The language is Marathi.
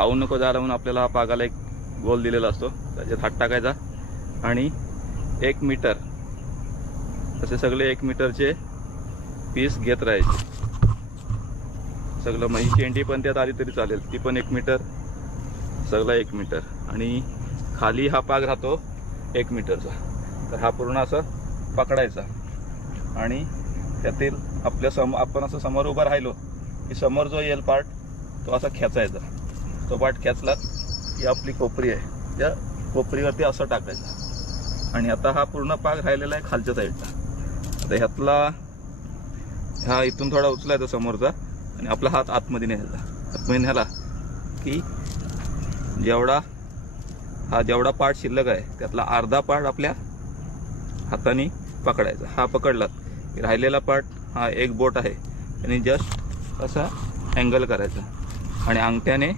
पाहून नको जायला म्हणून आपल्याला हा पागाला एक गोल दिलेला असतो, त्याच्यात हात टाकायचा आणि 1 मीटर असे सगळे 1 मीटरचे पीस घेत राहायचे सगळं. मग शेंडी पण त्यात आली तरी चालेल, ती पण 1 मीटर, सगळं 1 मीटर. आणि खाली हा पाग राहतो 1 मीटरचा. तर हा पूर्ण असं पकडायचा आणि त्यातील आपण असं समोर उभं राहिलो की समोर जो येईल पार्ट तो असा खेचायचा. तो पार्ट खेचला ही आपली कोपरी आहे, त्या कोपरीवरती असं टाकायचं. आणि आता हा पूर्ण पाग राहिलेला आहे खालच्या साईडला. आता ह्यातला हा इथून थोडा उचलायचा समोरचा आणि आपला हात आतमध्ये न्यायचा. आतमध्ये न्याला की जेवढा पार्ट शिल्लक आहे त्यातला अर्धा पार्ट आपल्या हाताने पकडायचा. हा पकडला की राहिलेला पार्ट हा एक बोट आहे आणि जस्ट असा अँगल करायचा आणि अंगठ्याने